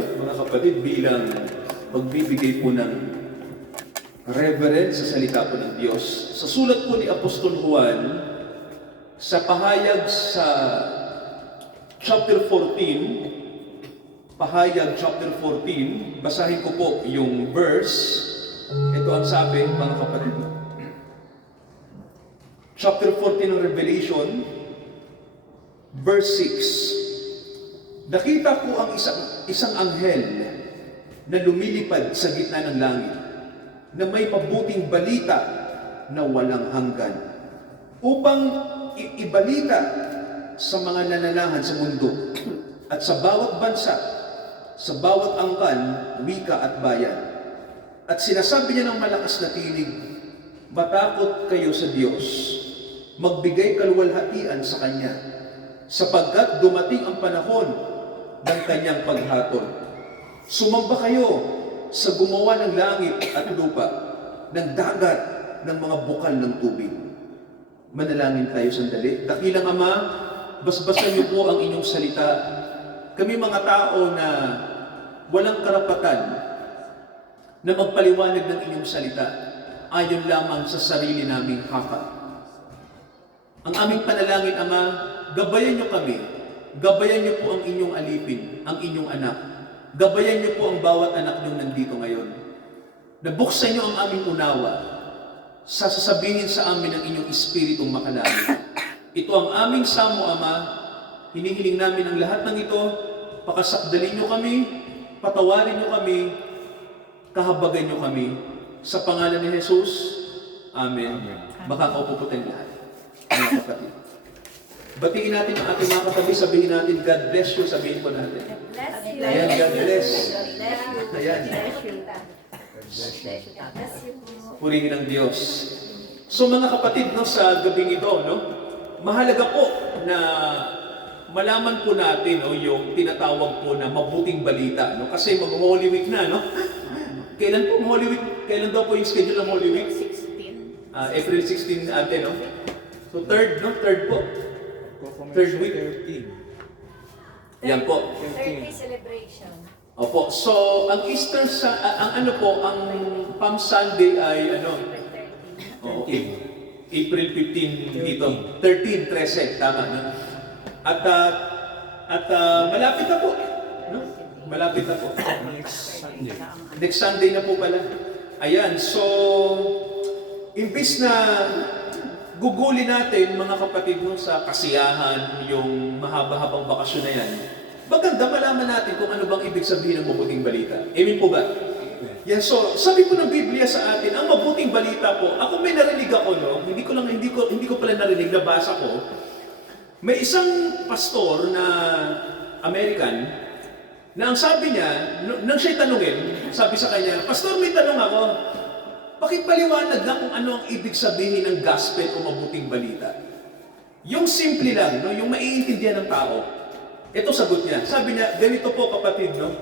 tayo, mga kapatid, bilang magbibigay po ng reverence sa salita po ng Diyos. Sa sulat po ni Apostol Juan, sa pahayag sa chapter 14, basahin ko po yung verse. Ito ang sabi, mga kapatid. Chapter 14 ng Revelation, verse 6. Nakita ko ang isang anghel na lumilipad sa gitna ng langit, na may mabuting balita na walang hanggan, upang ibalita sa mga nananahan sa mundo at sa bawat bansa, sa bawat angkan, wika at bayan. At sinasabi niya ng malakas na tinig, matakot kayo sa Diyos, magbigay kaluwalhatian sa Kanya, sapagkat dumating ang panahon ng Kanyang paghatol. Sumamba kayo sa gumawa ng langit at lupa, ng dagat, ng mga bukal ng tubig. Manalangin tayo sandali. Dakilang Ama, basbasan niyo po ang inyong salita. Kami mga tao na walang karapatan na magpaliwanag ng inyong salita ayon lamang sa sarili naming haka. Ang aming panalangin, Ama, gabayan niyo kami. Gabayan niyo po ang inyong alipin, ang inyong anak. Gabayan niyo po ang bawat anak niyong nandito ngayon. Nabuksan niyo ang aming unawa, sasabihin sa amin ng inyong espiritong makalangit. Ito ang aming samo, Ama. Hinihiling namin ang lahat ng ito. Pakasakdalin niyo kami, patawarin niyo kami, kahabagan niyo kami. Sa pangalan ni Jesus, Amen. Makakaupo po tayong lahat, mga kapatid. Batiin natin ang ating mga katabi, sabihin natin, God bless you, sabihin po natin. Ayan, God bless. Ayan. Purihin ang Diyos. So mga kapatid, no, sa gabing ito, no, mahalaga po na malaman po natin, no, yung tinatawag po na mabuting balita, no, kasi mag-Holy Week na, no. Kailan po Holy Week? Kailan daw po yung schedule ng Holy Week? 16. April 16 ate, no? So third, no? Third po. Third week. 13. Yan po. 30 celebration. Opo. So, ang Easter, ang ano po, ang Palm Sunday ay ano? Oo, April 15 dito. 13, 13, tama, no? At malapit na po. No? Malapit na po. Next Sunday na po pala. Ayan, so, imbis na guguli natin, mga kapatid, no, sa kasiyahan, yung mahaba-habang bakasyon na yan, maganda malaman natin kung ano bang ibig sabihin ng mabuting balita. Amen po ba? Yan, so, sabi po ng Biblia sa atin, ang mabuting balita po, ako may narinig ako, no, hindi ko pala narinig, nabasa ko, may isang pastor na American, na ang sabi niya, nang siya'y tanungin, sabi sa kanya, Pastor, may tanong ako, pakipaliwanag na kung ano ang ibig sabihin ng gospel o mabuting balita. Yung simple lang, no, yung maiintindihan ng tao. Ito sagot niya. Sabi niya, ganito po kapatid, no,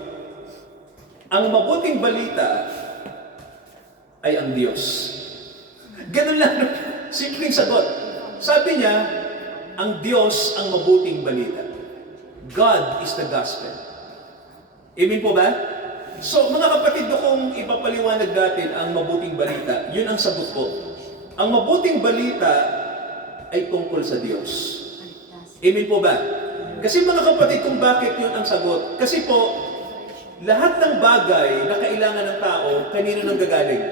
ang mabuting balita ay ang Diyos. Ganun lang, no? Simpleng sagot. Sabi niya, ang Diyos ang mabuting balita. God is the gospel. Amen po ba? So, mga kapatid, kung ipapaliwanag natin ang mabuting balita, yun ang sagot po. Ang mabuting balita ay tungkol sa Diyos. Amen po ba? Kasi mga kapatid, kung bakit yun ang sagot? Kasi po, lahat ng bagay na kailangan ng tao, kanino nang gagaling?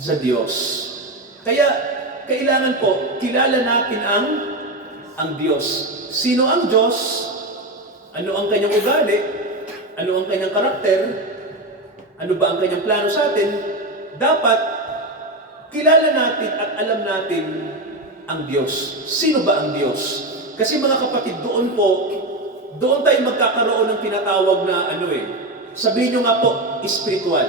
Sa Diyos. Kaya, kailangan po, kilala natin ang Diyos. Sino ang Diyos? Ano ang kanyang ugali? Ano ang kanyang karakter? Ano ba ang kanyang plano sa atin? Dapat kilala natin at alam natin ang Diyos. Sino ba ang Diyos? Kasi mga kapatid, doon tayo magkakaroon ng tinatawag na sabihin nyo nga po, spiritual.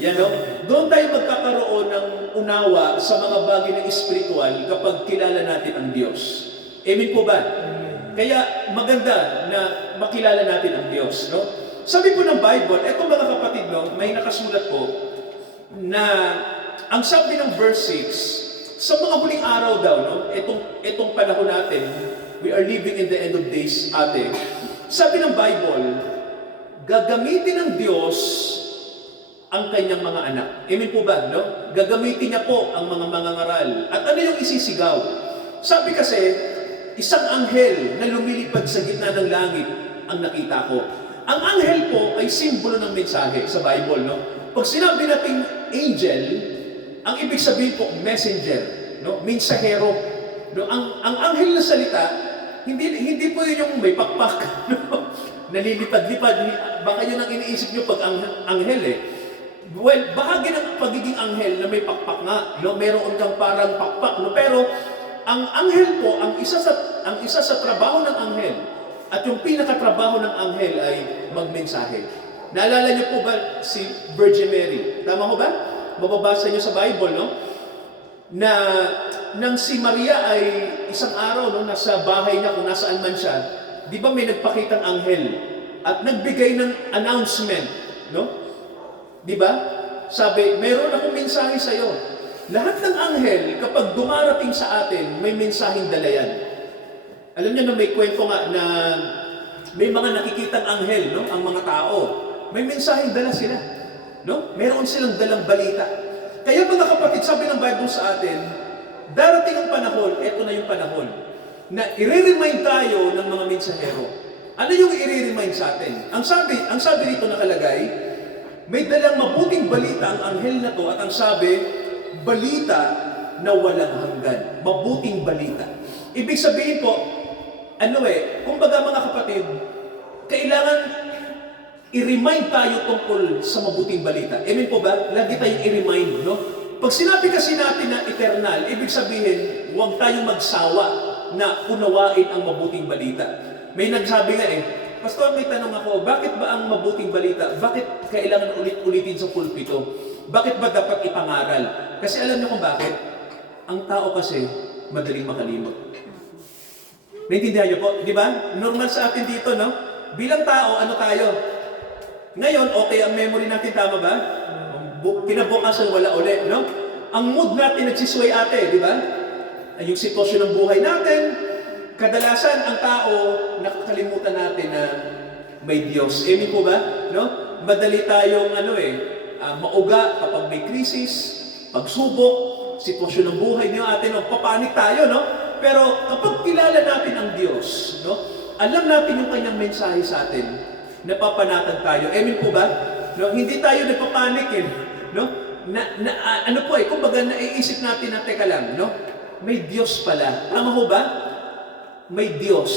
Yan, no? Doon tayo magkakaroon ng unawa sa mga bagay na spiritual kapag kilala natin ang Diyos. Amen po ba? Kaya maganda na makilala natin ang Diyos, no? Sabi po ng Bible, eto mga kapatid, no, may nakasulat po na ang sabi ng verse 6, sa mga huling araw daw, no, etong panahon natin, we are living in the end of days, ate. Sabi ng Bible, gagamitin ng Diyos ang kanyang mga anak. Amen po ba, no? Gagamitin niya po ang mga mangangaral. At ano yung isisigaw? Sabi kasi, isang anghel na lumilipad sa gitna ng langit ang nakita ko. Ang anghel po ay simbolo ng mensahe sa Bible, no? Pag sinabi nating angel, ang ibig sabihin po messenger, no? Mensahero, no? Ang anghel na salita, hindi po yun yung may pakpak, no? Nalilipad-lipad. Baka yun ang iniisip nyo pag anghel eh. Well, bahagi ng pagiging anghel na may pakpak nga, no? Meron kang parang pakpak, no? Pero ang anghel po, ang isa sa trabaho ng anghel at yung pinakatrabaho ng anghel ay magmensahe. Naalala niyo po ba si Virgin Mary? Tama ko ba? Mababasa niyo sa Bible, no? Na nang si Maria ay isang araw, no, nasa bahay niya kung nasaan man siya, di ba may nagpakitang anghel at nagbigay ng announcement, no? Di ba? Sabi, mayroon akong mensahe sa iyo. Lahat ng anghel, kapag dumarating sa atin, may mensaheng dala yan. Alam niyo na may kwento nga na may mga nakikitang anghel, no? Ang mga tao. May mensaheng dala sila. No? Meron silang dalang balita. Kaya mga kapatid, sabi ng Bible sa atin, darating ang panahon, eto na yung panahon, na i-remind tayo ng mga mensahero. Ano yung i-remind sa atin? Ang sabi dito nakalagay, may dalang mabuting balita ang anghel na to at ang sabi, balita na walang hanggan. Mabuting balita. Ibig sabihin po, kumbaga mga kapatid, kailangan i-remind tayo tungkol sa mabuting balita. Amen po ba? Lagi tayong i-remind, no? Pag sinabi kasi natin na eternal, ibig sabihin, huwag tayong magsawa na unawain ang mabuting balita. May nagsabi nga Pastor, may tanong ako, bakit ba ang mabuting balita, bakit kailangan ulit-ulitin sa pulpito? Bakit ba dapat ipangaral? Kasi alam niyo kung bakit? Ang tao kasi madaling makalimot. Naintindihan niyo po, di ba? Normal sa atin dito, no? Bilang tao, ano tayo? Ngayon, okay ang memory natin, tama ba? Kinabukasan, wala ulit, no? Ang mood natin nagsisway ate, di ba? Yung sitwasyon ng buhay natin, kadalasan ang tao, nakakalimutan natin na may Diyos. Amen po ba? No? Madali tayong mauga kapag may krisis, pagsubok, sitwasyon ng buhay niyo atin, papanik tayo, no? Pero kapag kilala natin ang Diyos, no? Alam natin yung kanyang mensahe sa atin, napapanatag tayo. Amen po ba? No? Hindi tayo nagpapanik no? Kumbaga naiisip natin na teka lang, no? May Diyos pala. Tama ho ba? May Diyos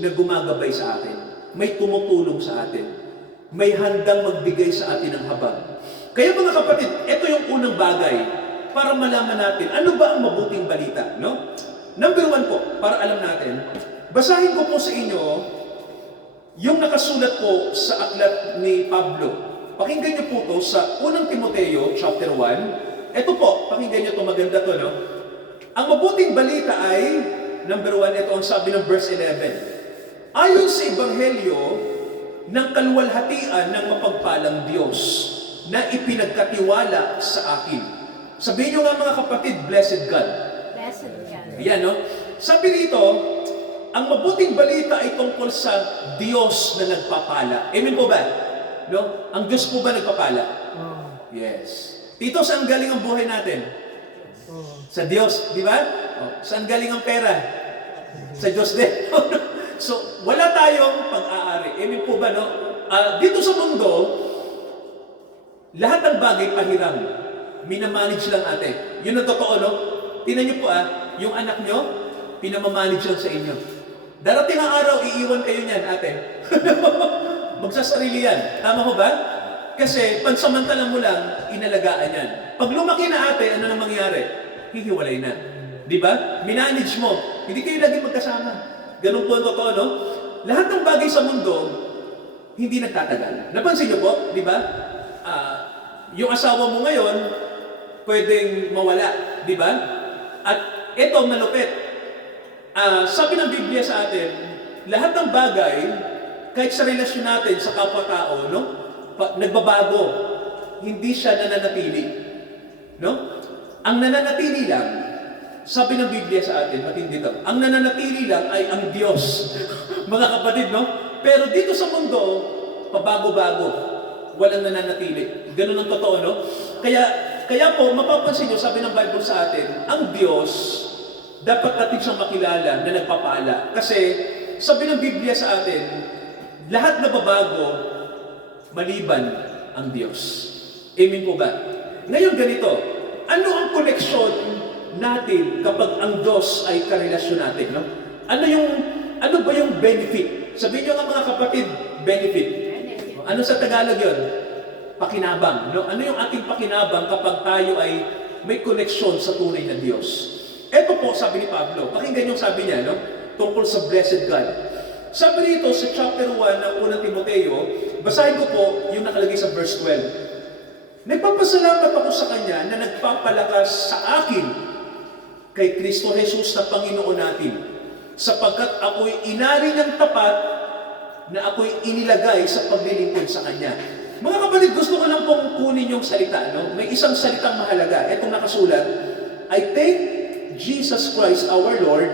na gumagabay sa atin. May tumutulong sa atin. May handang magbigay sa atin ng habag. Kaya mga kapatid, ito yung unang bagay para malaman natin ano ba ang mabuting balita, no? Number 1 po, para alam natin, basahin ko po sa inyo yung nakasulat po sa aklat ni Pablo. Pakinggan niyo po to sa 1 Timoteo chapter 1. Ito po, pakinggan niyo to, maganda to, no? Ang mabuting balita ay number 1, ito ang sabi ng verse 11. Ayon sa Ebanghelyo ng kaluwalhatian ng mapagpalang Diyos na ipinagkatiwala sa akin. Sabihin nyo nga mga kapatid, blessed God. Blessed God. Ayan, no? Sabi rito, ang mabuting balita ay tungkol sa Diyos na nagpapala. Amen po ba? No? Ang Diyos po ba nagpapala? Yes. Tito, saan galing ang buhay natin? Sa Diyos, di ba? Saan galing ang pera? Sa Diyos din. So, wala tayong pag-aari. Amen po ba, no? Dito sa mundo, lahat ng bagay pahiram. Minamanage lang ate. Yun ang totoo, no? Tingnan niyo po yung anak niyo, pinamamanage lang sa inyo. Darating ang araw, iiwan kayo niyan, ate. Magsasarili yan. Tama ho ba? Kasi pansamantala mo lang, inalagaan yan. Pag lumaki na ate, ano nang mangyari? Hihiwalay na. Di ba? Minanage mo. Hindi kayo lagi magkasama. Ganun po ang totoo, no? Lahat ng bagay sa mundo, hindi nagtatagal. Napansin niyo po, di ba? Yung asawa mo ngayon, pwedeng mawala, di ba? At ito, malupit. Sabi ng Biblia sa atin, lahat ng bagay, kahit sa relasyon natin sa kapwa-tao, no? Nagbabago. Hindi siya nananatili. No? Ang nananatili lang, sabi ng Biblia sa atin, matindi to, ang nananatili lang ay ang Diyos. Mga kapatid, no? Pero dito sa mundo, pabago-bago. Walang nananatili. Ganun ang totoo, no? Kaya po, mapapansin nyo, sabi ng Bible sa atin, ang Diyos, dapat natin siyang makilala na nagpapala. Kasi, sabi ng Biblia sa atin, lahat na babago, maliban ang Diyos. Amen po ba? Ngayon ganito, ano ang koneksyon natin kapag ang Diyos ay karelasyon natin? No? Ano ba yung benefit? Sabihin nyo nga mga kapatid, benefit. Ano sa Tagalog yun? Pakinabang. No? Ano yung ating pakinabang kapag tayo ay may koneksyon sa tunay na Diyos? Ito po, sabi ni Pablo, pakinggan yung sabi niya, no? Tungkol sa blessed God. Sabi rito sa chapter 1 ng unang Timoteo, basahin ko po yung nakalagay sa verse 12. Nagpapasalamat ako sa Kanya na nagpapalakas sa akin kay Kristo Jesus na Panginoon natin, sapagkat ako'y inari niyang tapat na ako'y inilagay sa paglilingkod sa Kanya. Mga kapatid, gusto ko lang pong kunin yung salita. No? May isang salitang mahalaga. Itong nakasulat, I thank Jesus Christ our Lord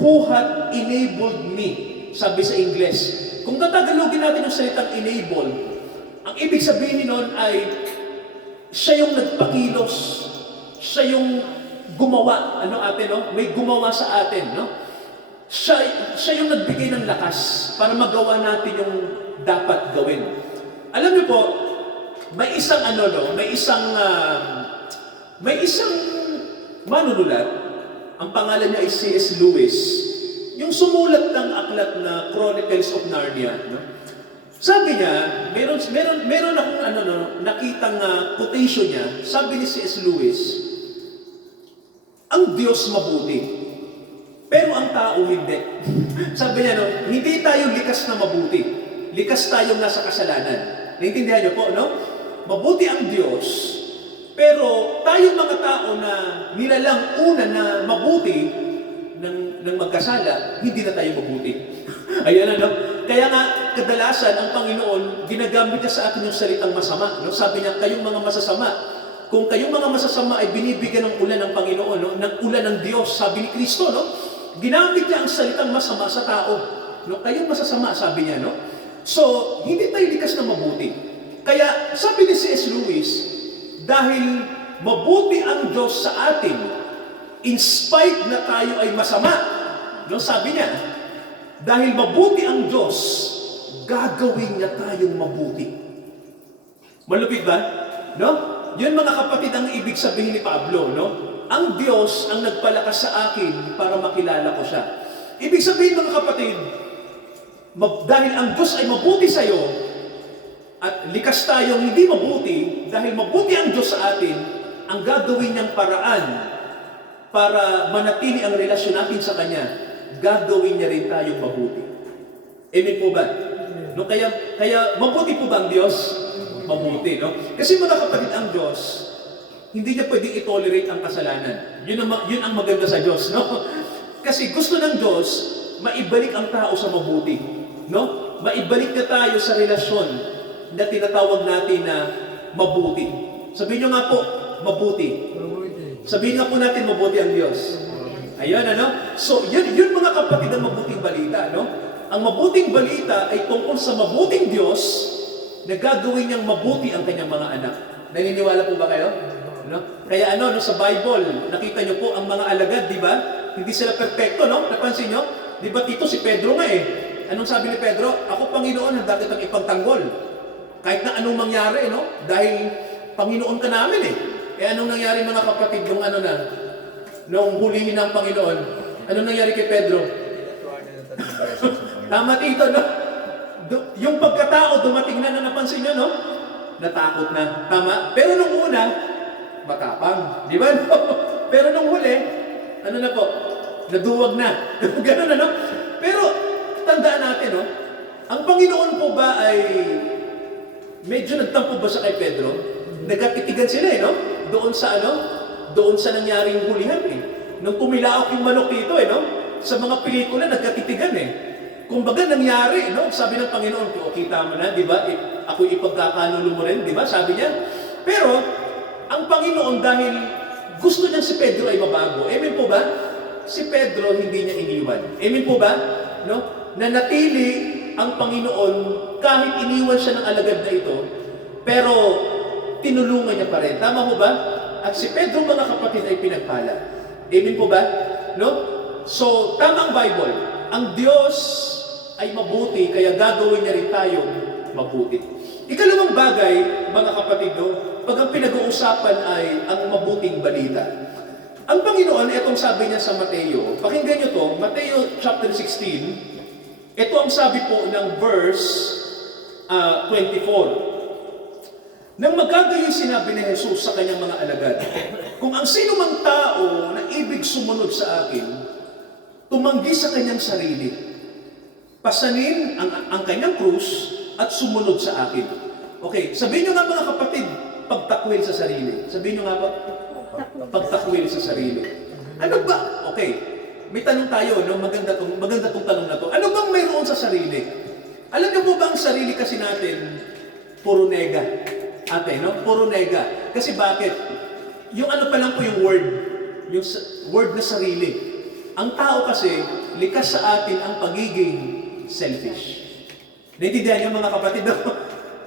who hath enabled me. Sabi sa Ingles. Kung tatagalogin natin yung salitang enable, ang ibig sabihin nun ay siya yung nagpakilos. Siya yung gumawa. Ano ate, no? May gumawa sa atin, no? Siya yung nagbigay ng lakas para magawa natin yung dapat gawin. Alam niyo po, may isang manunulat, ang pangalan niya ay C.S. Lewis, yung sumulat ng aklat na Chronicles of Narnia, no? Sabi niya, meron akong nakitang quotation niya. Sabi ni C.S. Lewis, ang Diyos mabuti, pero ang tao hindi. Sabi niya, no, hindi tayo likas na mabuti. Likas tayong nasa kasalanan. Naintindihan niyo po, no? Mabuti ang Diyos, pero tayong mga tao na nilalang una na mabuti ng magkasala, hindi na tayo mabuti. Ayan no? Kaya nga, kadalasan ang Panginoon, ginagamit niya sa atin yung salitang masama. No? Sabi niya, kayong mga masasama. Kung kayong mga masasama ay binibigyan ng ulan ng Panginoon, no? Ng ulan ng Diyos, sabi ni Kristo, no? Ginamit niya ang salitang masama sa tao. No? Kayong masasama, sabi niya, no? So, hindi tayo likas na mabuti. Kaya, sabi ni C.S. Lewis, dahil mabuti ang Diyos sa atin, in spite na tayo ay masama, no? Sabi niya, dahil mabuti ang Diyos, gagawin niya tayong mabuti. Malupit ba? No? Yun mga kapatid ang ibig sabihin ni Pablo, no? Ang Diyos ang nagpalakas sa akin para makilala ko siya. Ibig sabihin mga kapatid, dahil ang Diyos ay mabuti sa iyo, at likas tayong hindi mabuti, dahil mabuti ang Diyos sa atin, ang gagawin niyang paraan para manatili ang relasyon natin sa Kanya, gagawin niya rin tayong mabuti. Amen po ba? No, kaya mabuti po ba ang Diyos? Mabuti, no? Kasi mga kapatid, ang Diyos, hindi niya pwedeng i-tolerate ang kasalanan. Yun ang maganda sa Diyos, no? Kasi gusto ng Diyos, maibalik ang tao sa mabuti, no? Maibalik na tayo sa relasyon na tinatawag natin na mabuti. Sabihin nyo nga po, mabuti. Sabihin nga po natin, mabuti ang Diyos. Ayun, ano? So, yun mga kapatid ang mabuting balita, no? Ang mabuting balita ay tungkol sa mabuting Diyos na gagawin niyang mabuti ang kanyang mga anak. Naniniwala po ba kayo? No? Kaya no, sa Bible, nakita niyo po ang mga alagad, di ba? Hindi sila perfecto, no? Napansin niyo? Di ba Tito, si Pedro nga eh. Anong sabi ni Pedro? Ako, Panginoon, handa kitang ipagtanggol. Kahit na anong mangyari, no? Dahil Panginoon ka namin eh. Anong nangyari mga kapatid nung hulihin ng Panginoon? Anong nangyari kay Pedro? Tama Tito, no? Yung pagkatao, dumating na napansin nyo, no? Natakot na. Tama? Pero nung una, matapang. Di ba? Pero nung huli, ano na po? Naduwag na. Ganun na, no? Pero, tandaan natin, no? Ang Panginoon po ba ay medyo nagtampo ba sa kay Pedro? Nagkatitigan sila, no? Doon sa nangyaring hulihan, eh. Nung pumilaok yung manok dito, no? Sa mga pelikula, nagkatitigan, eh. Kumbaga nangyari, no? Sabi ng Panginoon, kita mo na, di ba? Ako ipagkakanulo mo rin, di ba? Sabi niya. Pero, ang Panginoon dahil gusto niya si Pedro ay mabago. Amen po ba? Si Pedro hindi niya iniwan. Amen po ba? No? Nanatili ang Panginoon, kahit iniwan siya ng alagad na ito, pero tinulungan niya pa rin. Tama ho ba? At si Pedro, mga kapatid, ay pinagpala. Amen po ba? No? So, tama ang Bible. Ang Diyos ay mabuti, kaya gagawin niya rin tayong mabuti. Ikalawang bagay, mga kapatid, no? Pag ang pinag-uusapan ay ang mabuting balita. Ang Panginoon, itong sabi niya sa Mateo, pakinggan niyo to, Mateo chapter 16, ito ang sabi po ng verse 24. Nang magagayon sinabi ni Jesus sa kanyang mga alagad, kung ang sino mang tao na ibig sumunod sa akin, tumanggi sa kanyang sarili, pasanin ang kanyang krus at sumunod sa akin. Okay, sabihin niyo nga mga kapatid, pagtakwil sa sarili. Sabihin niyo nga ba? Pagtakwil sa sarili. Ano ba? Okay, may tanong tayo, no? Maganda tong tanong na to. Ano bang mayroon sa sarili? Alam niyo po ba ang sarili kasi natin, puro nega. Ate, no? Puro nega. Kasi bakit? Yung ano pa lang po yung word na sarili. Ang tao kasi, likas sa atin ang pagiging selfish. Naintindihan niyo mga kapatid? No?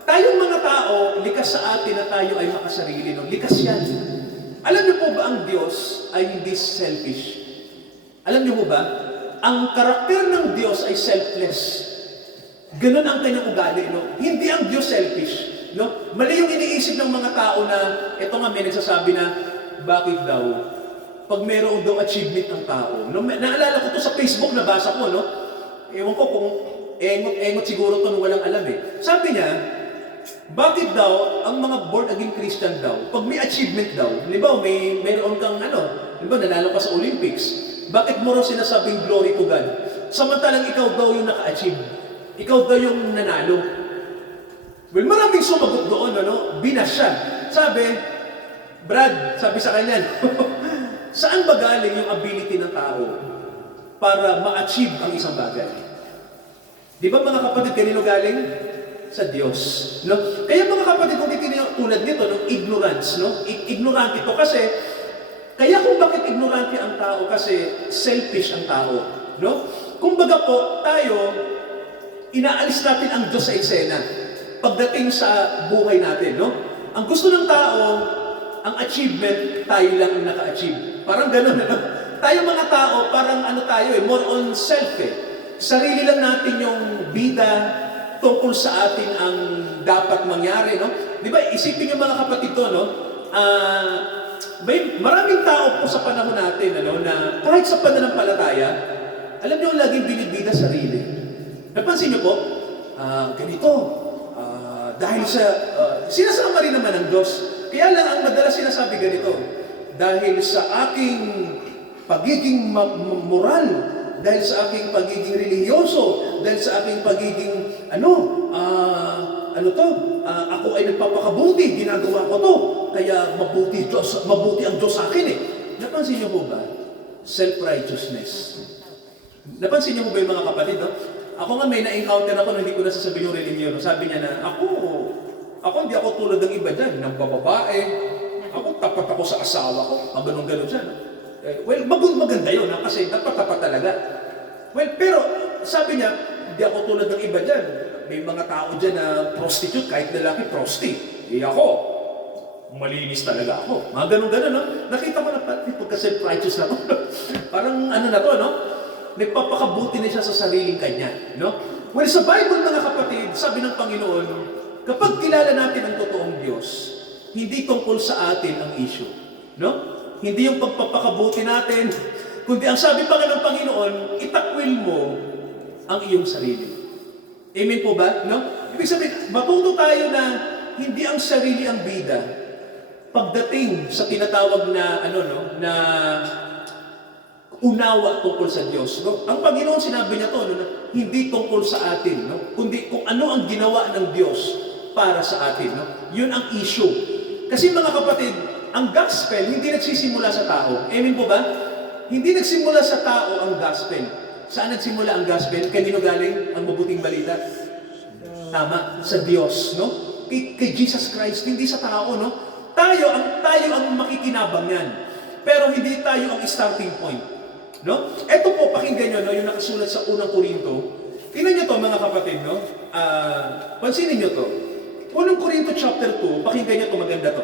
Tayong mga tao, likas sa atin na tayo ay makasarili. No? Likas yan. Alam niyo po ba ang Diyos ay hindi selfish? Alam niyo po ba? Ang karakter ng Diyos ay selfless. Ganun ang kanyang ugali. No? Hindi ang Diyos selfish. No? Mali yung iniisip ng mga tao na, ito nga may nagsasabi na, bakit daw? Pag mayroon daw achievement ng tao. No? Naalala ko to sa Facebook, nabasa ko, no? Ewan ko kung engot siguro to nung walang alam eh. Sabi niya, bakit daw ang mga born again Christian daw, pag may achievement daw, halimbawa mayroon kang halimbawa nanalo ka sa Olympics, bakit mo raw sinasabing glory to God? Samantalang ikaw daw yung naka-achieve. Ikaw daw yung nanalo. Well, maraming sumagot doon, binas siya. Sabi, Brad, sabi sa kanya, saan ba galing yung ability ng tao para ma-achieve ang isang bagay? Di ba mga kapatid, kanino galing? Sa Diyos. No? Kaya mga kapatid, kung tulad nito, ignorance. No? Ignorante ito kasi, kaya kung bakit ignorante ang tao, kasi selfish ang tao. No? Kumbaga po, tayo, inaalis natin ang Diyos sa eksena pagdating sa buhay natin. No? Ang gusto ng tao, ang achievement, tayo lang ang naka-achieve. Parang ganun. No? Tayo mga tao, parang tayo more on self Sarili lang natin yung bida, tungkol sa atin ang dapat mangyari, no? Di ba, isipin niyo mga kapatid to, no? May maraming tao po sa panahon natin, na kahit sa pananampalataya, alam niyo, laging binibida sarili. Napansin niyo po, ganito, dahil sa, sinasama rin naman ng Diyos. Kaya lang, ang madalas sinasabi ganito, dahil sa aking pagiging moral, dahil sa aking pagiging religyoso, dahil sa aking pagiging, ako ay nagpapakabuti, ginagawa ko to, kaya mabuti ang Diyos sa akin eh. Napansin niyo po ba? Self-righteousness. Napansin niyo po ba yung mga kapatid, no? Ako nga may na-encounter ako na hindi ko nasasabihin yung religiyon. Sabi niya na, ako hindi ako tulad ng iba dyan, ng bababae. Ako tapat ako sa asawa ko. Ganun-ganun siya. No? Well, maganda yun, kasi tapat talaga. Well, pero sabi niya, hindi ako tulad ng iba dyan. May mga tao dyan na prostitute, kahit lalaki, prosti. Ako, malinis talaga ako. Mga ganun-ganun, no? Nakita mo na pati pagka-self-righteous na to. Parang na to, no? Nagpapakabuti na siya sa sariling kanya, no? Well, sa Bible, mga kapatid, sabi ng Panginoon, kapag kilala natin ang totoong Diyos, hindi tungkol sa atin ang issue, no? Hindi yung pagpapakabuti natin, kundi ang sabi pa nga ng Panginoon, itakwil mo ang iyong sarili. Amen po ba? No? Ibig sabihin, matuto tayo na hindi ang sarili ang bida pagdating sa tinatawag na, na unawa tungkol sa Diyos. No? Ang Panginoon sinabi niya to, na hindi tungkol sa atin, no? Kundi kung ano ang ginawa ng Diyos para sa atin. No? Yun ang issue. Kasi mga kapatid, ang gospel hindi nagsisimula sa tao. Amen po ba? Hindi nagsimula sa tao ang gospel. Saan nagsimula ang gospel? Kanino galing ang mabuting balita? Tama, sa Diyos, no? Kay Jesus Christ, hindi sa tao, no? Tayo ang makikinabang yan. Pero hindi tayo ang starting point. No? Ito po, pakinggan nyo, no, yung nakasulat sa unang Korinto, Tingnan niyo to mga kapatid, no? Pansinin niyo to. Unang Korinto chapter 2, pakinggan niyo to, maganda to.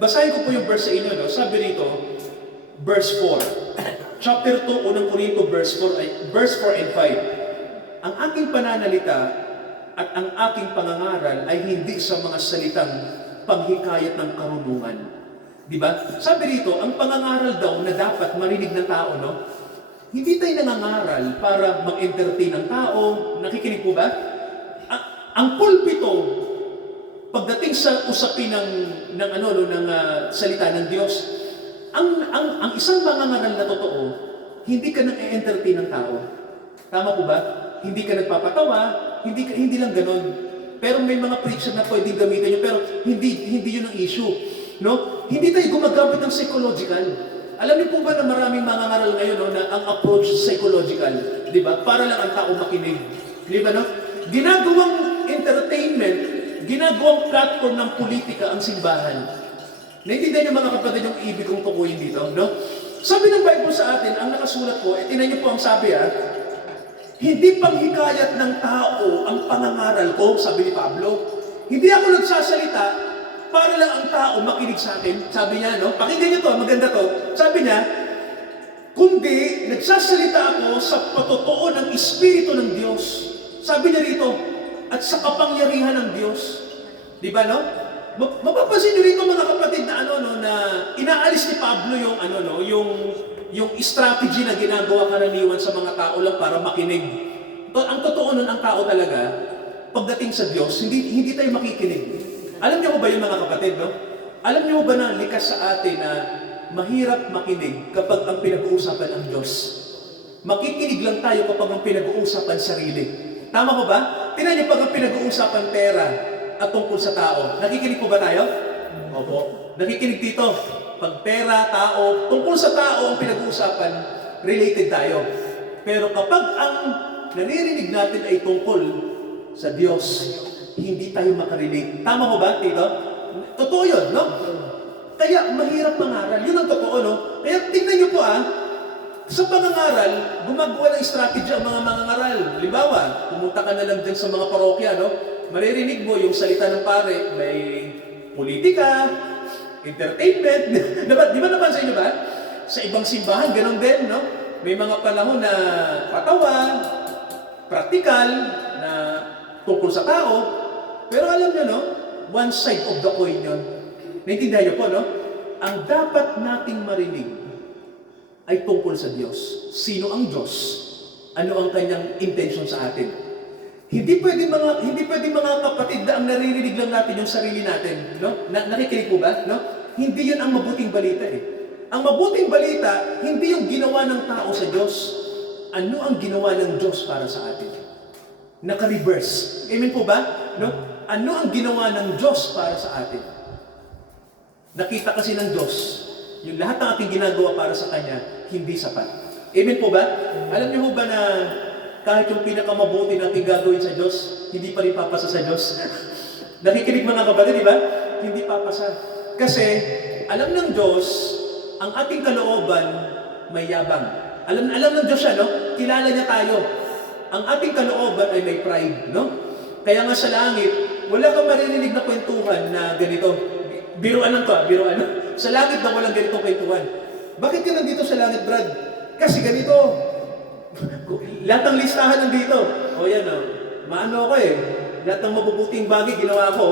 Basahin ko po yung verse sa inyo, no? Sabi rito, verse 4. Chapter 2, unang Korinto, verse 4 and 5. Ang aking pananalita at ang aking pangangaral ay hindi sa mga salitang paghikayat ng karunungan. Di ba? Sabi rito, ang pangangaral daw na dapat marinig ng tao, no? Hindi tayo nangangaral para mag-entertain ng tao. Nakikinig po ba? Ang pulpito, pagdating sa usapin ng salita ng Diyos, ang isang mangangaral na totoo, hindi ka nang-entertain ng tao. Tama po ba? Hindi ka nagpapatawa, hindi lang ganun. Pero may mga preacher na pwedeng gamitin yun, pero hindi yun ang issue. No? Hindi tayo gumagamit ng psychological. Alam niyo po ba na maraming mangangaral ngayon, no, na ang approach psychological, di ba? Para lang ang tao makinig. Di ba, no? Ginagawang entertainment, ginagawang platform ng politika ang simbahan. Naintindihan niyo mga kapatid yung ibig kong tukuyin dito, no? Sabi ng Bible sa atin, ang nakasulat po, tingnan niyo po ang sabi, hindi panghikayat ng tao ang pangangaral ko, sabi ni Pablo. Hindi ako nagsasalita para lang ang tao makinig sa akin. Sabi niya, no? Pakinggan niyo to, maganda to. Sabi niya, kundi nagsasalita ako sa patotoo ng Espiritu ng Diyos. Sabi niya rito, at sa kapangyarihan ng Diyos. Di ba, no? Mapapansin niyo rito mga kapatid na na inaalis ni Pablo yung strategy na ginagawa karaniwan sa mga tao lang para makinig. Ang totoo nun, ang tao talaga, pagdating sa Diyos, hindi tayo makikinig. Alam niyo ba yung mga kapatid, no? Alam niyo ba na likas sa atin na mahirap makinig kapag ang pinag-uusapan ang Diyos? Makikinig lang tayo kapag ang pinag-uusapan sarili. Tama po ba? Tingnan niyo pag ang pinag-uusapan pera at tungkol sa tao. Nakikinig po ba tayo? Opo. Nakikinig dito. Pag pera, tao, tungkol sa tao ang pinag-uusapan, related tayo. Pero kapag ang naririnig natin ay tungkol sa Diyos, hindi tayo makarelate. Tama ko ba, Tito? Totoo yun, no? Kaya mahirap mangaral. Yun ang totoo, no? Kaya tingnan niyo po, sa pangangaral, gumagawa ng strategy ang mga mangangaral. Halimbawa, pumunta ka na lang dyan sa mga parokya, no? Maririnig mo yung salita ng pare, may politika, entertainment. Di ba napansin niyo ba? Sa ibang simbahan, ganun din, no? May mga panahon na patawa, praktikal, na tungkol sa tao. Pero alam niyo, no? One side of the coin yun. Naintindihan niyo po, no? Ang dapat nating marinig ay tungkol sa Diyos. Sino ang Diyos? Ano ang kanyang intention sa atin? Hindi pwede mga kapatid na ang naririnig lang natin yung sarili natin, no? Nakikinig po ba, no? Hindi yun ang mabuting balita Ang mabuting balita, hindi yung ginawa ng tao sa Diyos. Ano ang ginawa ng Diyos para sa atin? Naka-reverse. Amen po ba? No? Ano ang ginawa ng Diyos para sa atin? Nakita kasi ng Diyos, yung lahat ng ating ginagawa para sa Kanya, hindi sapat. Amen po ba? Alam niyo po ba na kahit yung pinakamabuti natin gagawin sa Diyos, hindi pa rin papasa sa Diyos? Nakikinig mga kapatid, di ba? Hindi papasa. Kasi, alam ng Diyos, ang ating kalooban may yabang. Alam ng Diyos siya, no? Kilala niya tayo. Ang ating kalooban ay may pride, no? Kaya nga sa langit, wala kang maririnig na kwentuhan na ganito. Biruan lang to, biruan. Sa langit na walang ganitong kwentuhan. Bakit ka nandito sa langit, Brad? Kasi ganito. Lahat ng listahan nandito. O yan, maano ako Lahat ng mabubuting bagay ginawa ko,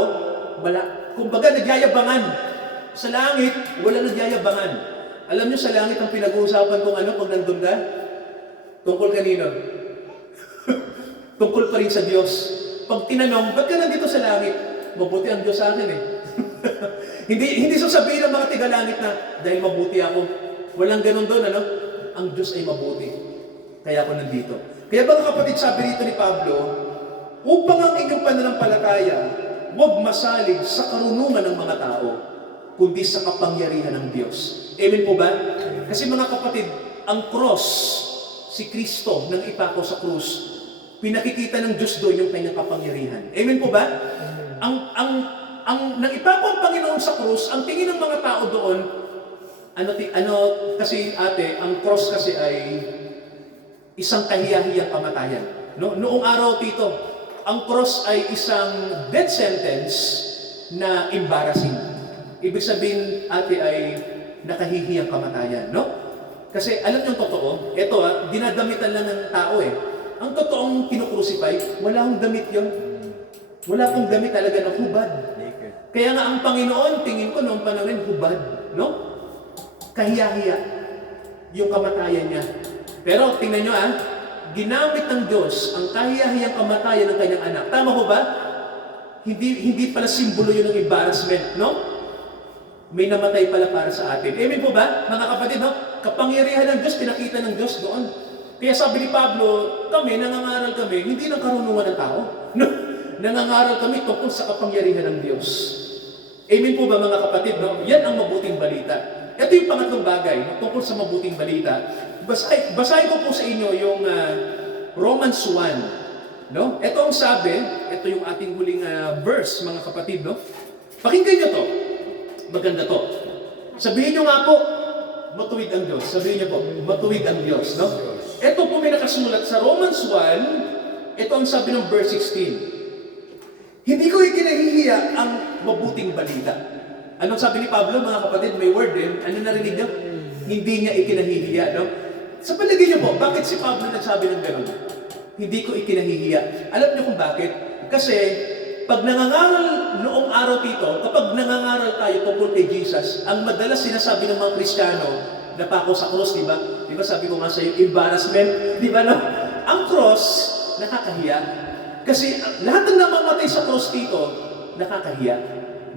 kumbaga nagyayabangan. Sa langit, wala nagyayabangan. Alam niyo sa langit ang pinag-uusapan kung ano pag nandun ka? Tungkol kanino? Tungkol pa rin sa Diyos. Pag tinanong, ba't ka nandito sa langit? Mabuti ang Diyos sa akin Hindi sasabihin ng mga tigalangit na dahil mabuti ako. Walang ganun doon, Ang Diyos ay mabuti. Kaya ako nandito. Kaya mga kapatid, sabi rito ni Pablo, upang ang inyong pananampalataya, huwag masalig sa karunungan ng mga tao, kundi sa kapangyarihan ng Diyos. Amen po ba? Kasi mga kapatid, ang cross, si Kristo nang ipako sa krus, pinakikita ng Diyos doon yung kanyang kapangyarihan. Amen po ba? Nang ipako ang Panginoon sa krus, ang tingin ng mga tao doon, kasi ate, ang cross kasi ay isang kahiyahiyang kamatayan. No? Noong araw, Tito, ang cross ay isang death sentence na embarrassing. Ibig sabihin, ate, ay nakahihiyang kamatayan, no? Kasi alam niyo ang totoo, ito dinadamitan lang ng tao eh. Ang totoong kinukrucify, wala akong damit yon. Wala pong damit talaga na hubad. Kaya nga ang Panginoon, tingin ko noong panahon hubad, no? Kahiya-hiya yung kamatayan niya. Pero tingnan nyo ginamit ng Diyos ang kahiyahiyang kamatayan ng kanyang anak. Tama ho ba? Hindi pala simbolo yun ng embarrassment, no? May namatay pala para sa atin. Amen po ba, mga kapatid, no? Kapangyarihan ng Diyos, pinakita ng Diyos doon. Kaya sabi ni Pablo, kami, nangangaral kami, hindi ng karunungan ng tao. No? Nangangaral kami tungkol sa kapangyarihan ng Diyos. Amen po ba, mga kapatid, no? Yan ang mabuting balita. Ito yung pangatlong bagay, no? Tungkol sa mabuting balita. Basahin ko po sa inyo yung Romans 1. No? Ito ang sabi, ito yung ating huling verse, mga kapatid, no? Pakinggan nyo to. Maganda to. Sabihin nyo nga po, matuwid ang Diyos. Sabihin nyo po, matuwid ang Diyos, no? Ito po may nakasulat sa Romans 1, ito ang sabi ng verse 16. Hindi ko ikinahihiya ang mabuting balita. Anong sabi ni Pablo, mga kapatid, may word din. Ano narinig nyo? Hindi niya ikinahihiya, no? Sa palagay niyo po, bakit si Pablo nagsabi ng gano'n? Hindi ko ikinahihiya. Alam niyo kung bakit? Kasi, pag nangangaral noong araw dito, kapag nangangaral tayo tungkol kay Jesus, ang madalas sinasabi ng mga Kristiyano, napako sa cross, di ba? Di ba sabi ko nga sa iyo, embarrassment, di ba no? Ang cross, nakakahiya. Kasi lahat ng namamatay sa cross dito, nakakahiya.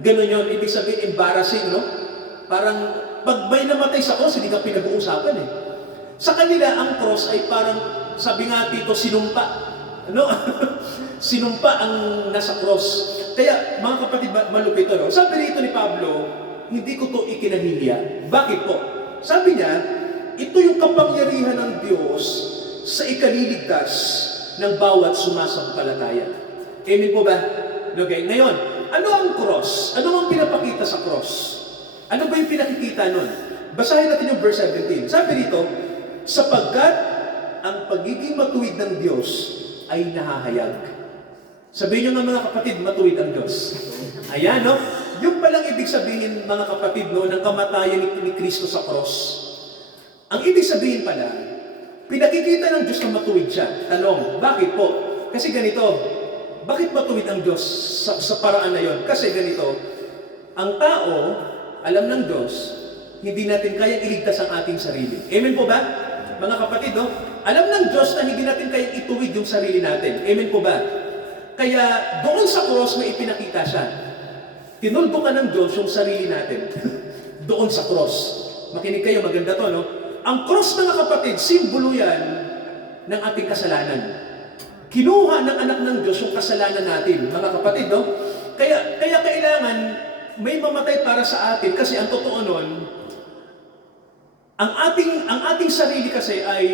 Ganun yun, ibig sabihin, embarrassing, no? Parang, pag may namatay sa cross, hindi ka pinag-uusapan eh. Sa kanila, ang cross ay parang, sabi nga dito, sinumpa. Ano? Sinumpa ang nasa cross. Kaya, mga kapatid, malupit ito, no? Sabi rito ni Pablo, hindi ko to ikinahihiya. Bakit po? Sabi niya, ito yung kapangyarihan ng Diyos sa ikaliligtas ng bawat sumasampalataya. Amen po ba? Okay, ngayon, ano ang cross? Ano ang pinapakita sa cross? Ano ba yung pinakikita nun? Basahin natin yung verse 17. Sabi rito, sapagkat ang pagiging matuwid ng Diyos ay nahahayag. Sabihin nyo nga mga kapatid, matuwid ang Diyos. Ayan, no? Yung palang ibig sabihin, mga kapatid, no, ng kamatayan ni Kristo sa cross. Ang ibig sabihin pala, pinakikita ng Diyos na matuwid siya. Tanong, bakit po? Kasi ganito, bakit matuwid ang Diyos sa paraan na yon? Kasi ganito, ang tao, alam ng Diyos, hindi natin kayang iligtas ang ating sarili. Amen po ba? Mga kapatid, no? Alam ng Diyos na hindi natin kayang ituwid yung sarili natin. Amen po ba? Kaya doon sa cross may ipinakita siya. Tinuldo ka ng Diyos yung sarili natin. Doon sa cross. Makinig kayo, maganda to, no? Ang cross, mga kapatid, simbolo yan ng ating kasalanan. Kinuha ng anak ng Diyos yung kasalanan natin, mga kapatid, no? Kaya kailangan may mamatay para sa atin kasi ang totoo nun, ang ating sarili kasi ay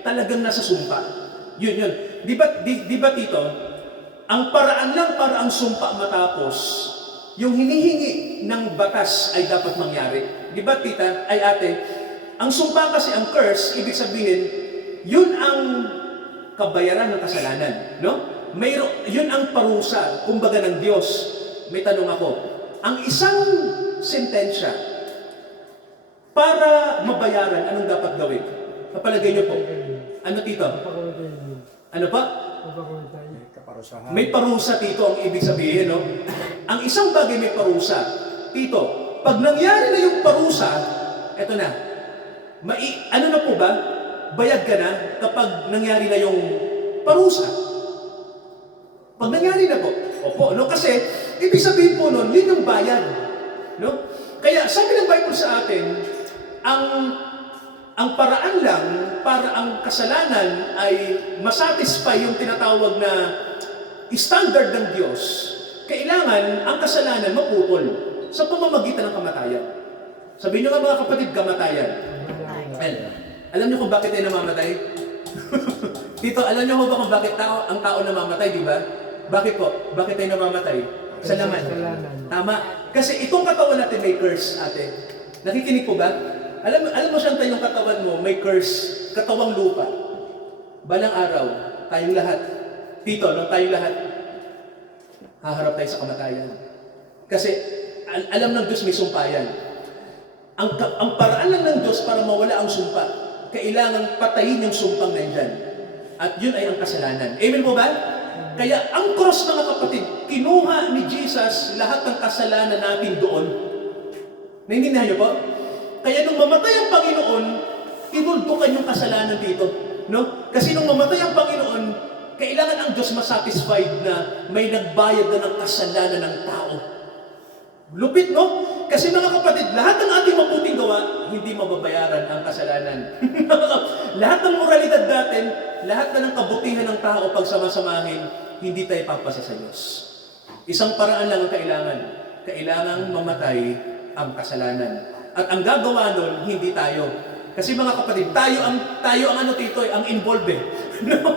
talagang nasa sumpa. Yun. Di ba Tito? Ang paraan lang para ang sumpa matapos, yung hinihingi ng batas ay dapat mangyari. Di ba, tita? Ay ate, ang sumpa kasi, ang curse, ibig sabihin, yun ang kabayaran ng kasalanan. No? Yun ang parusa, kumbaga ng Diyos. May tanong ako, ang isang sentensya, para mabayaran, anong dapat gawin? Kapalagay niyo po. Ano, Tito? Ano pa? May parusa, Tito, ang ibig sabihin, no? Ang isang bagay may parusa. Tito, pag nangyari na yung parusa, eto na, ano na po ba? Bayad ka na kapag nangyari na yung parusa. Pag nangyari na po, opo, no? Kasi, ibig sabihin po nun, yun yung bayad. No? Kaya, sabi ng Bible sa atin, ang paraan lang para ang kasalanan ay masatisfy yung tinatawag na standard ng Diyos, kailangan ang kasalanan maputol sa pamamagitan ng kamatayan. Sabihin nyo nga mga kapatid, kamatayan. Alam nyo kung bakit tayo namamatay? Tito, alam nyo ba kung bakit ang tao namamatay, di ba? Bakit po? Bakit tayo namamatay? Sa laman. Tama. Kasi itong katawan natin may curse, ate. Nakikinig po ba? Alam mo siyang yung katawan mo, may curse, katawang lupa. Balang araw, tayong lahat, Tito, no, tayong lahat, haharap tayo sa kamatayan. Kasi alam ng Diyos may sumpa yan. Ang paraan lang ng Diyos para mawala ang sumpa, kailangan patayin yung sumpang nandyan. At yun ay ang kasalanan. Amen po ba? Kaya ang cross, mga kapatid, kinuha ni Jesus lahat ng kasalanan natin doon. Naintindihan niyo po? Kaya nung mamatay ang Panginoon, tinuldukan yung kasalanan dito. No? Kasi nung mamatay ang Panginoon, kailangan ang Diyos masatisfied na may nagbayad na ng kasalanan ng tao. Lupit, no? Kasi mga kapatid, lahat ng ating mabuting gawa, hindi mababayaran ang kasalanan. Lahat ng moralidad natin, lahat na ng kabutihan ng tao pagsamasamahin, hindi tayo papasa sa Diyos. Isang paraan lang ang kailangan. Kailangang mamatay ang kasalanan. At ang gagawa nun, hindi tayo. Kasi mga kapatid, tayo ang ano dito, ang involved eh. No?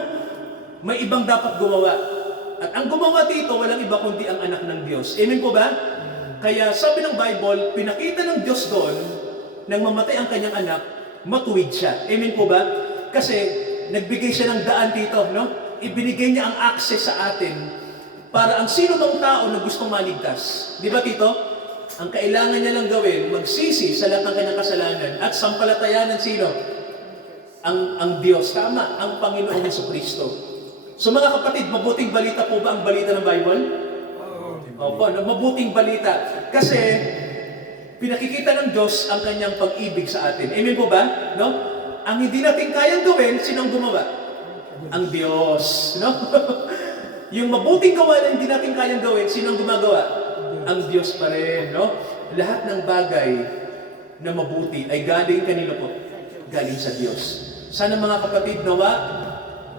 May ibang dapat gumawa. At ang gumawa dito, walang iba kundi ang anak ng Diyos. Amen po ba? Kaya sabi ng Bible, pinakita ng Diyos doon, nang mamatay ang kanyang anak, matuwid siya. Amen po ba? Kasi nagbigay siya ng daan dito, no? Ibinigay niya ang access sa atin para ang sino mang tao na gustong maligtas. Di ba, Tito? Ang kailangan niya lang gawin, magsisi sa lahat ng kanyang kasalanan at sampalatayanan sino? Ang Diyos. Tama, ang Panginoong Jesucristo. So mga kapatid, mabuting balita po ba ang balita ng Bible? Opo, mabuting balita. Kasi pinakikita ng Diyos ang kanyang pag-ibig sa atin. Amen po ba? No? Ang hindi natin kayang gawin, sinong gumawa? Ang Diyos. No? Yung mabuting gawa na hindi natin kayang gawin, sinong gumagawa? Ang Diyos pa rin. No? Lahat ng bagay na mabuti ay galing kanino po? Galing sa Diyos. Sana mga kapatid, nawa,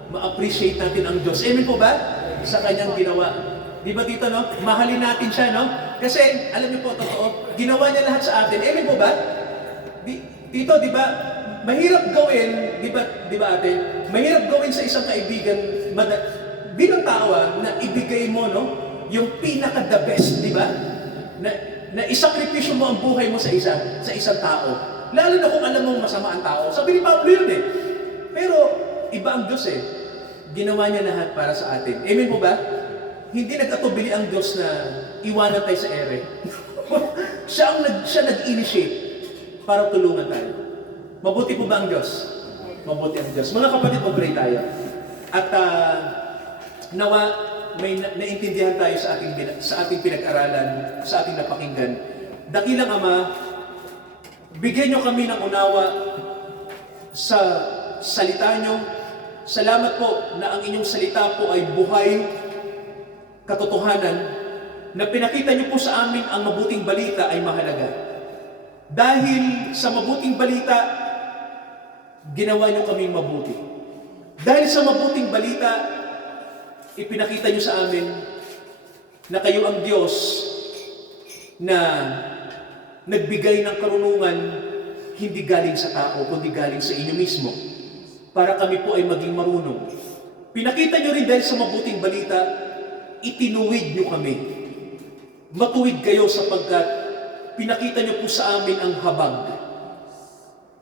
ma-appreciate natin ang Diyos. Amen po ba? Sa kanyang ginawa. Di ba dito, no? Mahalin natin siya, no? Kasi, alam niyo po, totoo, ginawa niya lahat sa atin. Amen po ba? Dito, di ba, mahirap gawin, di ba ate? Mahirap gawin sa isang kaibigan, bilang tao, na ibigay mo, no? Yung pinaka-the best, di ba? Na isakripisyo mo ang buhay mo sa isang tao. Lalo na kung alam mo masama ang tao. Sabi ni Pablo yun eh. Pero, iba ang Diyos eh. Ginawa niya lahat para sa atin. Amen po ba? Hindi nag-atubili ang Diyos na iwanan tayo sa ere. siya nag-initiate para tulungan tayo. Mabuti po ba ang Diyos? Mabuti ang Diyos. Mga kapatid, mag-pray tayo. At nawa, may naintindihan tayo sa ating pinag-aralan, sa ating napakinggan. Dakilang Ama, bigyan niyo kami ng unawa sa salita niyo. Salamat po na ang inyong salita po ay buhay, katotohanan, na pinakita niyo po sa amin ang mabuting balita ay mahalaga. Dahil sa mabuting balita, ginawa niyo kaming mabuti. Dahil sa mabuting balita, ipinakita niyo sa amin na kayo ang Diyos na nagbigay ng karunungan hindi galing sa tao, kundi galing sa inyo mismo, para kami po ay maging marunong. Pinakita niyo rin dahil sa mabuting balita, itinuwid niyo kami. Matuwid kayo sapagkat pinakita niyo po sa amin ang habag.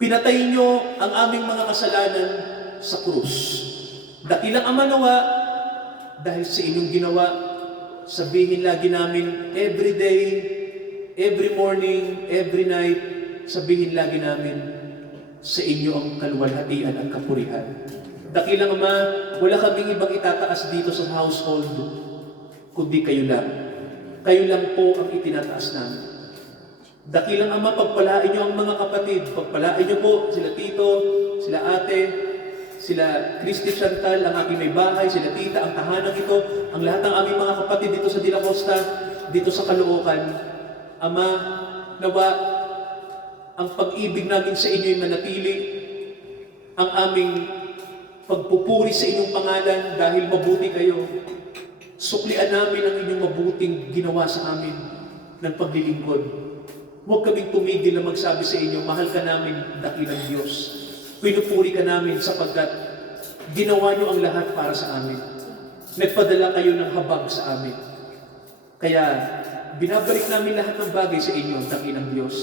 Pinatay niyo ang aming mga kasalanan sa krus. Dakilang Ama, nawa, dahil sa inyong ginawa, sabihin lagi namin, every day, every morning, every night, sabihin lagi namin, sa inyo ang kaluwalhatian at kapurihan. Dakilang Ama, wala kaming ibang itataas dito sa household, kundi kayo lang. Kayo lang po ang itinataas namin. Dakilang Ama, pagpalain niyo ang mga kapatid. Pagpalain niyo po sila Tito, sila Ate, sila Christy Chantal, ang aking may bahay, sila Tita, ang tahanan ito, ang lahat ng aming mga kapatid dito sa De La Costa, dito sa Caloocan. Ama, nawa, ang pag-ibig namin sa inyo ay manatili, ang aming pagpupuri sa inyong pangalan dahil mabuti kayo. Suklian namin ang inyong mabuting ginawa sa amin ng paglilingkod. Huwag kaming tumigil na magsabi sa inyo, mahal ka namin, dakilang Diyos. Pinupuri ka namin sapagkat ginawa niyo ang lahat para sa amin. Nagpadala kayo ng habag sa amin. Kaya binabalik namin lahat ng bagay sa inyo, dakilang Diyos.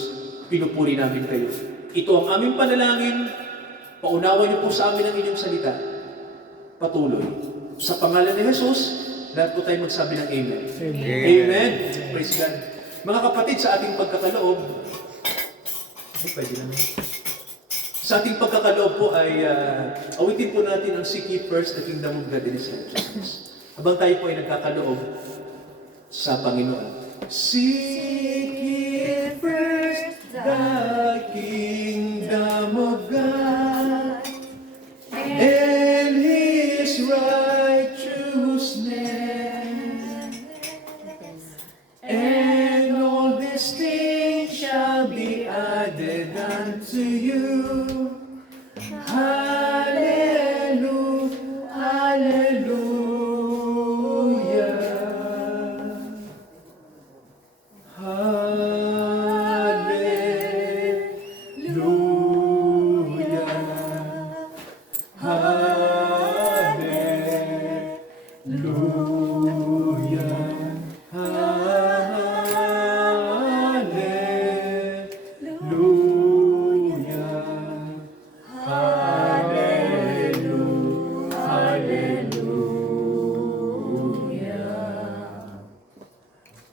Pinupuri namin kayo. Ito ang aming panalangin. Paunawa niyo po sa amin ang inyong salita. patuloy. Sa pangalan ni Jesus, lahat po tayo magsabi ng Amen. Amen. Amen. Praise God. Mga kapatid, sa ating pagkakaloob, pwede na. Sa ating pagkakaloob po ay awitin po natin ang Seek ye first the kingdom of God and His righteousness. Habang tayo po ay nagkakaloob sa Panginoon. Seek ye first the kingdom of God and His righteousness, and all these things shall be added unto you. Hallelujah, hallelujah,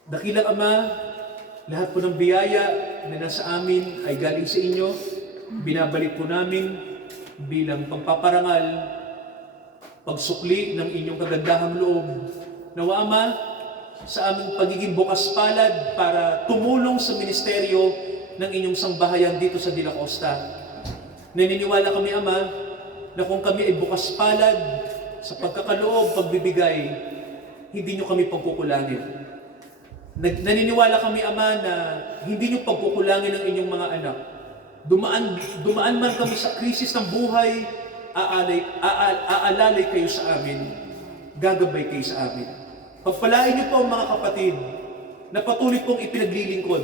Dakilang Ama, lahat po ng biyaya na nasa amin ay galing sa inyo. Binabalik po namin bilang pagpaparangal, pagsukli ng inyong kagandahang loob. Nawa Ama, sa aming pagiging bukas palad para tumulong sa ministeryo ng inyong sambahayan dito sa Dela Costa. Naniniwala kami, Ama, na kung kami ay bukas palad sa pagkakaloob, pagbibigay, hindi nyo kami pagkukulangin. Naniniwala kami, Ama, na hindi nyo pagkukulangin ang inyong mga anak. Dumaan man kami sa krisis ng buhay, aalalay kayo sa amin, gagabay kayo sa amin. Pagpalain niyo po ang mga kapatid na patuloy pong ipinaglilingkod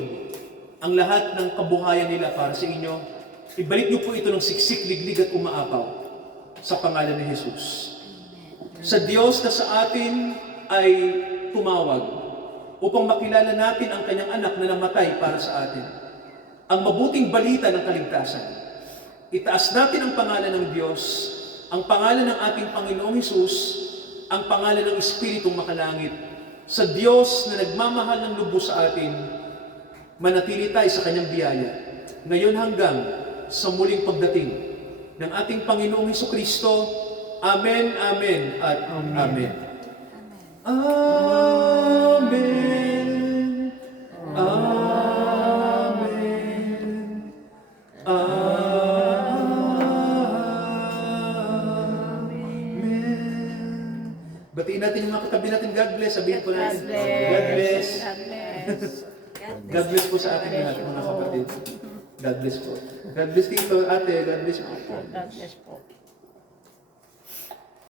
ang lahat ng kabuhayan nila para sa inyo. Ibalik niyo po ito ng siksik, liglig at umaapaw sa pangalan ni Jesus. Sa Diyos na sa atin ay tumawag upang makilala natin ang kanyang anak na namatay para sa atin. Ang mabuting balita ng kaligtasan. Itaas natin ang pangalan ng Diyos, ang pangalan ng ating Panginoong Hesus, ang pangalan ng Espiritong Makalangit. Sa Diyos na nagmamahal ng lubos sa atin, manatili tayo sa kanyang biyaya. Ngayon hanggang sa muling pagdating ng ating Panginoong Hesukristo. Amen, amen, at amen. Amen. Amen. Amen. Batiin natin yung mga katabi natin. God bless. Sabihin po natin. God bless. God bless po sa ating lahat, mga kapatid. God bless po. God bless dito, ate. God bless po. God bless po.